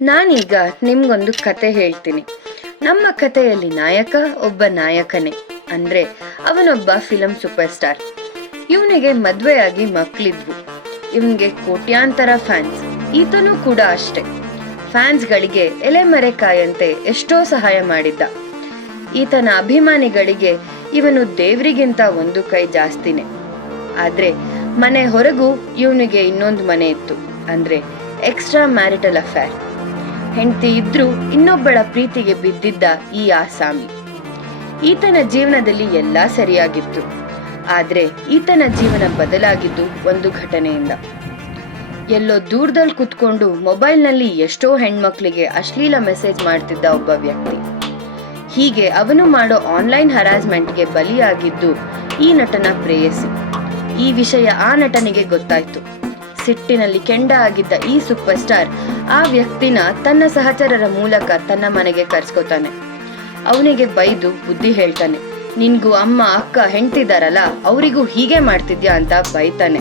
ನಾನೀಗ ನಿಮ್ಗೊಂದು ಕತೆ ಹೇಳ್ತೀನಿ. ನಮ್ಮ ಕಥೆಯಲ್ಲಿ ನಾಯಕ ಒಬ್ಬ ನಾಯಕನೇ. ಅಂದ್ರೆ ಅವನೊಬ್ಬ ಫಿಲಂ ಸೂಪರ್ ಸ್ಟಾರ್ ಇವನಿಗೆ ಮದ್ವೆಯಾಗಿ ಮಕ್ಕಳಿದ್ವು ಇವನಿಗೆ ಕೋಟ್ಯಾಂತರ ಫ್ಯಾನ್ಸ್ ಈತನೂ ಕೂಡ ಅಷ್ಟೇ. ಫ್ಯಾನ್ಸ್ಗಳಿಗೆ ಎಲೆಮರೆಕಾಯಂತೆ ಎಷ್ಟೋ ಸಹಾಯ ಮಾಡಿದ್ದ. ಈತನ ಅಭಿಮಾನಿಗಳಿಗೆ ಇವನು ದೇವ್ರಿಗಿಂತ ಒಂದು ಕೈ ಜಾಸ್ತಿನೇ. ಆದ್ರೆ ಮನೆ ಹೊರಗೂ ಇವನಿಗೆ ಇನ್ನೊಂದು ಮನೆ ಇತ್ತು. ಅಂದ್ರೆ ಎಕ್ಸ್ಟ್ರಾ ಮ್ಯಾರಿಟಲ್ ಅಫೇರ್ ಹೆಂಡತಿ ಇದ್ರೂ ಇನ್ನೊಬ್ಬಳ ಪ್ರೀತಿಗೆ ಬಿದ್ದಿದ್ದ ಈ ಆಸಾಮಿ. ಈತನ ಜೀವನದಲ್ಲಿ ಎಲ್ಲ ಸರಿಯಾಗಿತ್ತು. ಆದ್ರೆ ಈತನ ಜೀವನ ಬದಲಾಗಿದ್ದು ಒಂದು ಘಟನೆಯಿಂದ. ಎಲ್ಲೋ ದೂರದಲ್ಲಿ ಕುತ್ಕೊಂಡು ಮೊಬೈಲ್ನಲ್ಲಿ ಎಷ್ಟೋ ಹೆಣ್ಮಕ್ಳಿಗೆ ಅಶ್ಲೀಲ ಮೆಸೇಜ್ ಮಾಡ್ತಿದ್ದ ಒಬ್ಬ ವ್ಯಕ್ತಿ. ಹೀಗೆ ಅವನು ಮಾಡೋ ಆನ್ಲೈನ್ ಹರಾಸ್ಮೆಂಟ್ಗೆ ಬಲಿಯಾಗಿದ್ದು ಈ ನಟನ ಪ್ರೇಯಸಿ. ಈ ವಿಷಯ ಆ ನಟನಿಗೆ ಗೊತ್ತಾಯ್ತು. ಸಿಟ್ಟಿನಲ್ಲಿ ಕೆಂಡ ಆಗಿದ್ದ ಈ ಸೂಪರ್ ಸ್ಟಾರ್ ಆ ವ್ಯಕ್ತಿನ ತನ್ನ ಸಹಚರರ ಮೂಲಕ ತನ್ನ ಮನೆಗೆ ಕರ್ಸ್ಕೋತಾನೆ. ಅವನಿಗೆ ಬೈದು ಬುದ್ಧಿ ಹೇಳ್ತಾನೆ, ನಿನ್ಗೂ ಅಮ್ಮ, ಅಕ್ಕ, ಹೆಂಡ್ತಿದಾರಲ್ಲ, ಅವರಿಗೂ ಹೀಗೆ ಮಾಡ್ತಿದ್ಯಾ ಅಂತ ಬೈತಾನೆ.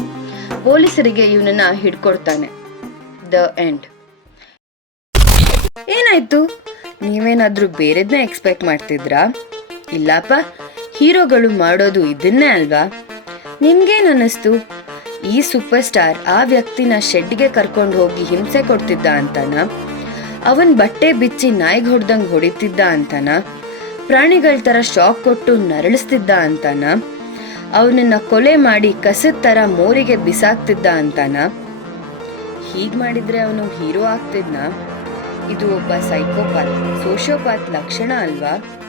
ಪೊಲೀಸರಿಗೆ ಇವನನ್ನ ಹಿಡ್ಕೊಡ್ತಾನೆ. The end. ಏನಾಯ್ತು? ನೀವೇನಾದ್ರೂ ಬೇರೆದ್ನ ಎಕ್ಸ್ಪೆಕ್ಟ್ ಮಾಡ್ತಿದ್ರಾ? ಇಲ್ಲಪ್ಪ, ಹೀರೋಗಳು ಮಾಡೋದು ಇದನ್ನೇ ಅಲ್ವಾ? ನಿಮ್ಗೇನು ಅನ್ನಿಸ್ತು? ಈ ಸೂಪರ್ ಸ್ಟಾರ್ ಆ ವ್ಯಕ್ತಿನ ಶೆಡ್ಗೆ ಕರ್ಕೊಂಡು ಹೋಗಿ ಹಿಂಸೆ ಕೊಡ್ತಿದ್ದ ಅಂತನ? ಅವನ್ ಬಟ್ಟೆ ಬಿಚ್ಚಿ ನಾಯಿಗೆ ಹೊಡೆದಂಗೆ ಹೊಡಿತಿದ್ದ ಅಂತನ? ಪ್ರಾಣಿಗಳ ತರ ಶಾಕ್ ಕೊಟ್ಟು ನರಳಿಸ್ತಿದ್ದ ಅಂತನ? ಅವನನ್ನ ಕೊಲೆ ಮಾಡಿ ಕಸದ ತರ ಮೋರಿಗೆ ಬಿಸಾಕ್ತಿದ್ದ ಅಂತನ? ಹೀಗ್ ಮಾಡಿದ್ರೆ ಅವನು ಹೀರೋ ಆಗ್ತಿದ್ನ? ಇದು ಒಬ್ಬ ಸೈಕೋಪಾತ್, ಸೋಶಿಯೋಪಾತ್ ಲಕ್ಷಣ ಅಲ್ವಾ?